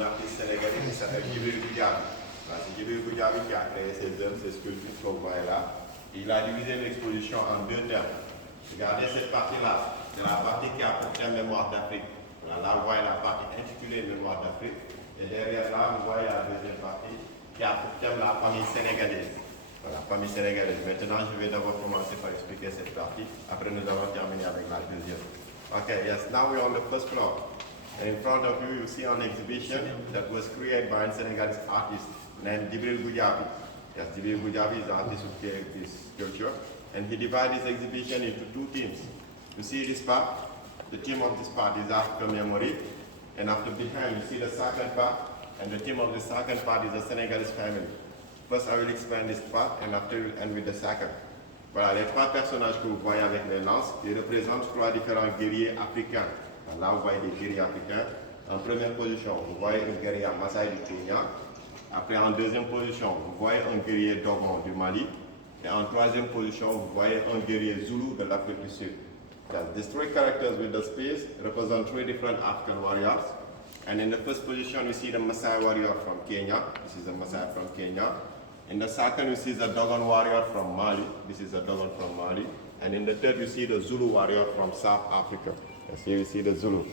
un artiste sénégalais qui s'appelle Juillet. C'est Juillet qui a créé ces œuvres, ces sculptures que vous voyez là. Il a divisé l'exposition en deux termes. Regardez cette partie-là, c'est la partie qui a pour thème Mémoire d'Afrique. Là, vous voyez la partie intitulée Mémoire d'Afrique. Et derrière là, vous voyez la deuxième partie qui a pour thème la famille sénégalaise. Voilà, famille sénégalaise. Maintenant, je vais d'abord commencer par expliquer cette partie. Après, nous allons terminer avec la deuxième. Okay, yes, now we're on the first floor. And in front of you, you see an exhibition that was created by a Senegalese artist named Djibril Goudiaby. Yes, Djibril Goudiaby is the artist who created this sculpture. And he divided this exhibition into two themes. You see this part? The theme of this part is African memory. And after behind, you see the second part. And the theme of the second part is the Senegalese family. First, I will explain this part, and after we'll end with the second. Voilà, les trois personnages que vous voyez avec les lances, ils représentent trois différents guerriers africains. Là, vous voyez des guerriers africains. En première position, vous voyez un guerrier Maasai du Kenya. Après, en deuxième position, vous voyez un guerrier Dogon du Mali. Et en troisième position, vous voyez un guerrier Zulu de l'Afrique du Sud. These three characters with the spears represent three different African warriors. And in the first position, we see the Maasai warrior from Kenya. This is a Maasai from Kenya. In the second, you see the Dogon warrior from Mali. This is a Dogon from Mali. And in the third, you see the Zulu warrior from South Africa. Yes, here you see the Zulu.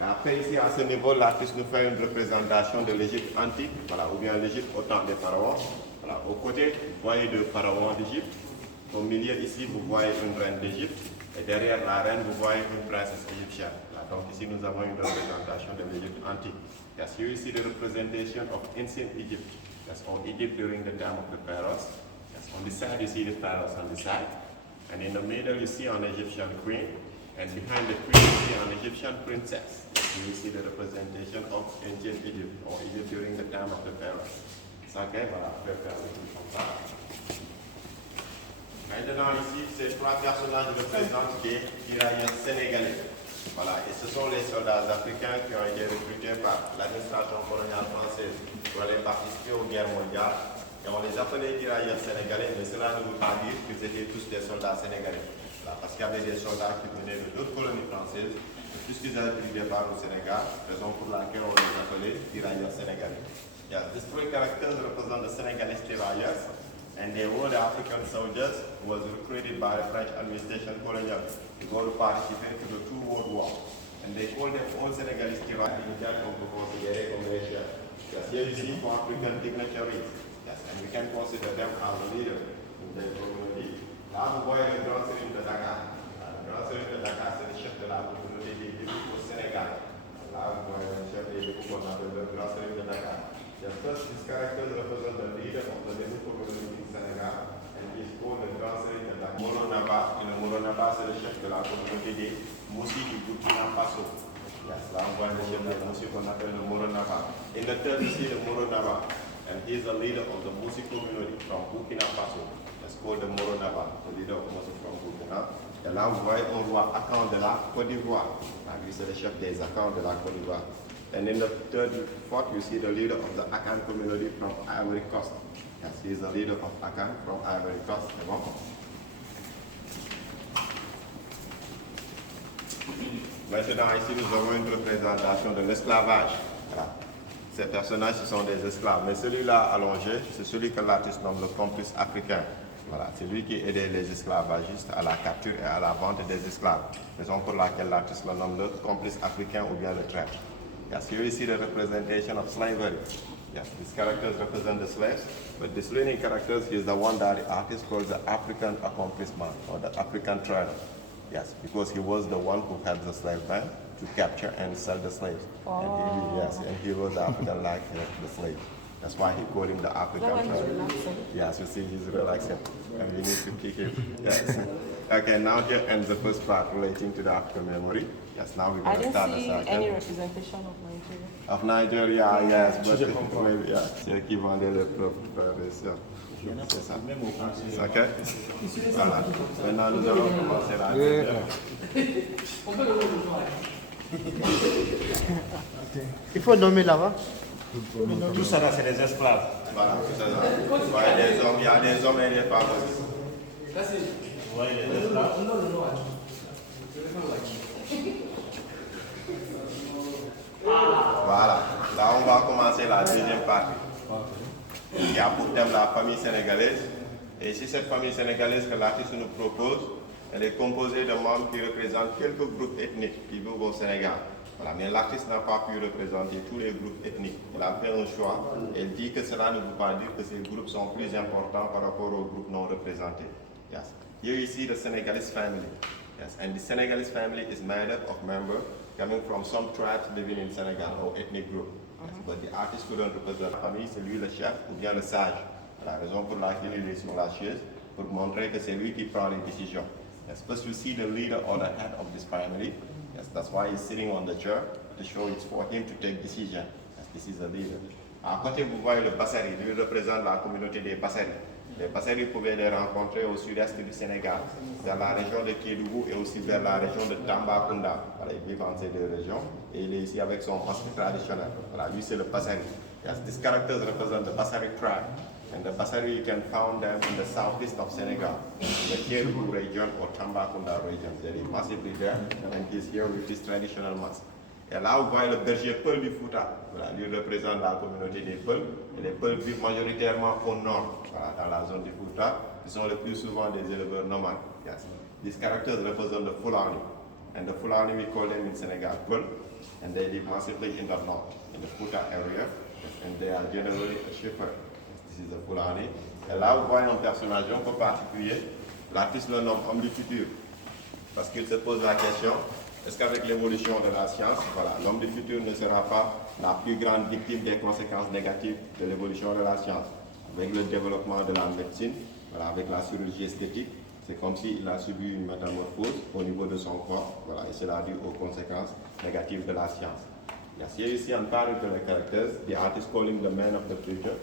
Après, ici, à ce niveau, l'artiste nous fait une représentation de l'Égypte antique, voilà, ou bien l'Égypte au temps des pharaons. Voilà, au côté, vous voyez deux pharaons d'Égypte. Au milieu, ici, vous voyez une reine d'Égypte. Et derrière la reine, vous voyez une princesse égyptienne. Voilà, donc ici, nous avons une représentation de l'Égypte antique. Yes, here you see the representation of ancient Egypt. That's on Egypt during the time of the pharaohs. Yes, on the side, you see the pharaohs on the side. And in the middle, you see an Egyptian queen. And behind the queen, you see an Egyptian princess. Here you see the representation of ancient Egypt, or Egypt during the time of the pharaohs. Okay, voilà, on peut faire comme ça. Maintenant, ici, ces trois personnages représentent des tirailleurs sénégalais. Voilà, et ce sont les soldats africains qui ont été recrutés par l'administration coloniale française pour aller participer aux guerres mondiales. Et on les appelait tirailleurs sénégalais, mais cela ne veut pas dire qu'ils étaient tous des soldats sénégalais. Voilà, parce qu'il y avait des soldats qui venaient de d'autres colonies françaises, puisqu'ils avaient pris départ au Sénégal, raison pour laquelle on les appelait tirailleurs sénégalais. Yeah, these three characters represent the Senegalese tirailleurs, and they were the African soldiers who was recruited by the French administration colonial to go to participate to the two world wars. And they called them all Senegalese tirailleurs, qu'on peut considérer comme les chefs. Yes, here you see for African dignitaries. Yes, and we can consider them as the leader in their community. Là, vous voyez le grand sérif de Dakar. Le grand sérif de Dakar, c'est le chef de la communauté des Débous au Sénégal. Là, vous voyez le chef des Débous qu'on appelle le grand sérif de Dakar. The first, these characters represent the leader of the Débou community in Senegal, and he is called the grand sérif de Dakar. Moro Naba, et le Moro Naba, c'est le chef de la communauté des Moussi du Burkina Faso. Yes, là, on voit le chef des Moussi qu'on appelle le Moro Naba. In the third, you see the Moro Naba, and he is the leader of the Moussi community from Burkina Faso. It's called the Moro Naba, the leader of Moussi from Burkina. Et là, vous voyez un roi Akan de la Côte d'Ivoire. Lui, c'est le chef des Akans de la Côte d'Ivoire. And in the third, fourth, you see the leader of the Akan community from Ivory Coast. Yes, he is the leader of Akan from Ivory Coast. Maintenant, ici, nous avons une représentation de l'esclavage. Voilà. Ces personnages, ce sont des esclaves. Mais celui-là allongé, c'est celui que l'artiste nomme le complice africain. Voilà, c'est lui qui aidait les esclavagistes à la capture et à la vente des esclaves. Raison pour laquelle l'artiste le nomme le complice africain ou bien le traître. Yes, here you see the representation of slavery. Yes, these characters represent the slaves, but this leading character is the one that the artist calls the African accomplishment or the African trader. Yes, because he was the one who helped the slave man to capture and sell the slaves. Oh. And he was the African like the slave. That's why he called him the African trader. Yes, you see he's relaxing, and we need to kick him. Yes. Okay, now here ends the first part relating to the African memory. Yes, now we're going to start the second. I didn't see any representation of Nigeria. Of Nigeria, yes, but maybe, yeah, c'est qui vendait les propres frères. C'est ça. Ok? Voilà. Maintenant, nous allons commencer la deuxième. Il faut nommer là-bas. Tout ça là, c'est des esclaves. Voilà, tout ça. Il y a des hommes et des femmes aussi. Vous voyez les esclaves? Voilà. Là, on va commencer la deuxième partie. Il y a pour thème la famille sénégalaise. Et si cette famille sénégalaise que l'artiste nous propose, elle est composée de membres qui représentent quelques groupes ethniques qui vivent au Sénégal. Voilà, mais l'artiste n'a pas pu représenter tous les groupes ethniques. Il a fait un choix et il dit que cela ne veut pas dire que ces groupes sont plus importants par rapport aux groupes non représentés. Yes. Here you see the Senegalese family. Yes, and the Senegalese family is made up of members coming from some tribes living in Senegal or ethnic group. Yes, but the artist couldn't represent la famille, c'est lui le chef ou bien le sage. La raison pour laquelle il est sur la chaise, pour montrer que c'est lui qui prend les décisions. Yes, first you see the leader or the head of this family. Yes, that's why he's sitting on the chair to show it's for him to take decision. Yes, this is the leader. À côté, vous voyez le Bassari, lui représente la communauté des Bassari. Les Bassari pouvaient les rencontrer au sud-est du Sénégal, dans la région de Kédougou et aussi vers la région de Tambacounda. Voilà, il vit dans ces deux régions et il est ici avec son masque traditionnel. Voilà, lui c'est le Bassari. Yes, these characters represent the Bassari tribe. And the Bassari, you can find them in the southeast of Senegal, in the Kédougou region or Tambacounda region. They are massively there, and he's here with his traditional mask. Et là, vous voyez le berger Peul du Fouta. Voilà, lui représente la communauté des Peuls. Et les Peuls vivent majoritairement au nord, voilà, dans la zone du Fouta, qui sont le plus souvent des éleveurs nomades. Yes. These characters represent the Fulani. And the Fulani, we call them in Senegal Peul, and they live massively in the north, in the Fouta area, and they are generally a shepherd. This is the Fulani. Et là, vous voyez un personnage un peu particulier. L'artiste le nomme homme du futur, parce qu'il se pose la question, est-ce qu'avec l'évolution de la science, voilà, l'homme du futur ne sera pas la plus grande victime des conséquences négatives de l'évolution de la science? Avec le développement de la médecine, voilà, avec la chirurgie esthétique, c'est comme s'il a subi une métamorphose au niveau de son corps, voilà, et cela dû aux conséquences négatives de la science. Yes, here you see on part of the characters, the artist calling the man of the future,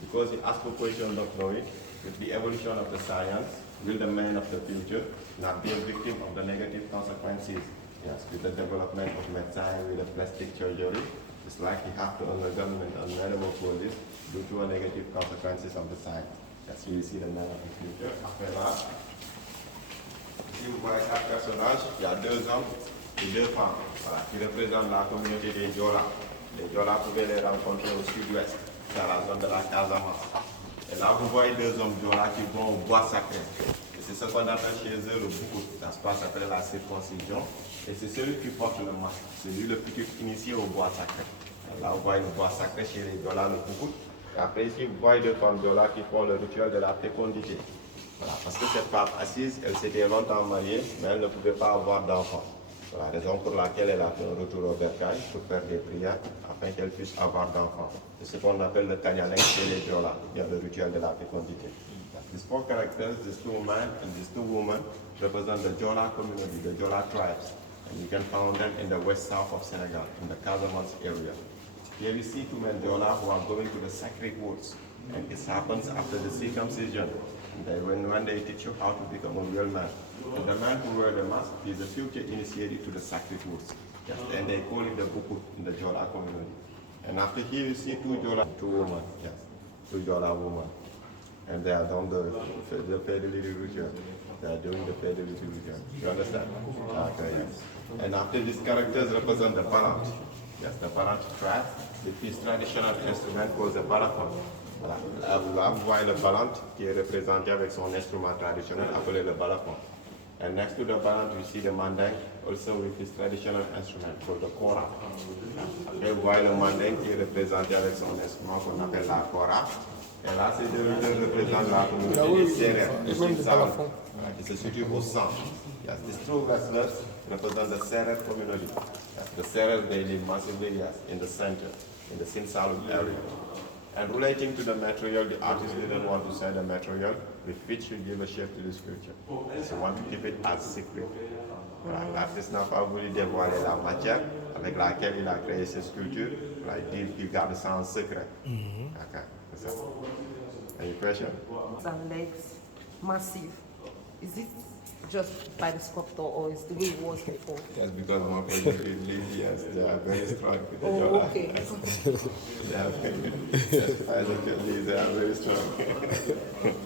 because he asked for question of knowing, with the evolution of the science, will the man of the future not be a victim of the negative consequences? Yes, with the development of medicine, with the plastic surgery, it's like you have to undergo a metamorphosis due to a negative consequences of the science. Yes, you see the man of the future. Après là, si vous voyez chaque personnage, il y a deux hommes et deux femmes, voilà, qui représentent la communauté des Diola. Les Diola pouvaient les rencontrer au sud-ouest, dans la zone de la Casamance. Et là, vous voyez deux hommes Diola qui vont au bois sacré. Et c'est ce qu'on appelle chez eux le boucout. Ça se passe après la circoncision. Et c'est celui qui porte le masque. C'est lui le plus initié au bois sacré. Là, vous voyez le bois sacré chez les Diola, le boucout. Et après, ici, vous voyez deux femmes Diola qui font le rituel de la fécondité. Voilà, parce que cette femme assise, elle s'était longtemps mariée, mais elle ne pouvait pas avoir d'enfant. Voilà, raison pour laquelle elle a fait un retour au bercail pour faire des prières afin qu'elle puisse avoir d'enfants. C'est ce qu'on appelle le Kanyanek chez les Diola, il y a le rituel de la fécondité. These four characters, these two men and these two women, represent the Diola community, the Diola tribes. And you can find them in the west-south of Senegal, in the Casamance area. Here we see two men Diola who are going to the sacred woods. And it happens after the circumcision. When they teach you how to become a real man. And the man who wears the mask is the future initiated to the sacred woods. Yes, and they call it the Bukut in the Diola community. And after here you see two women, yes, two Diola women. And they are doing the fidelity ritual. They are doing the fidelity ritual. You understand? Okay, yes. And after these characters represent the Balant. Yes, the Balant tribe. This traditional instrument called the balafon. Voilà. Là, vous voyez le balant qui est représenté avec son instrument traditionnel appelé le balafon. And next to the balant, you see the mandang, also with his traditional instrument called the kora. Après, vous voyez le mandang qui est représenté avec son instrument qu'on appelle la kora. Et là, ces deux représentent la communauté des Sérères, du Sine-Saloum, qui se situe au centre. Yes, these two wrestlers represent the Sérère community. Yes, the Sérères, they live massively, yes, in the center, in the Sine-Saloum area. And relating to the material, the artist didn't want to say the material with which you give a shape to the sculpture. So you want to keep it as secret. Voilà, l'artiste n'a pas voulu dévoiler la matière avec laquelle il a créé ses sculptures. Voilà, il garde ça en secret. Okay, that's it. Any question? And legs, massive. Is it just by the sculptor or is the way it was before? Yes, because my project is lazy, yes, they are very strong. Oh, okay. They are very, yes, they are very strong.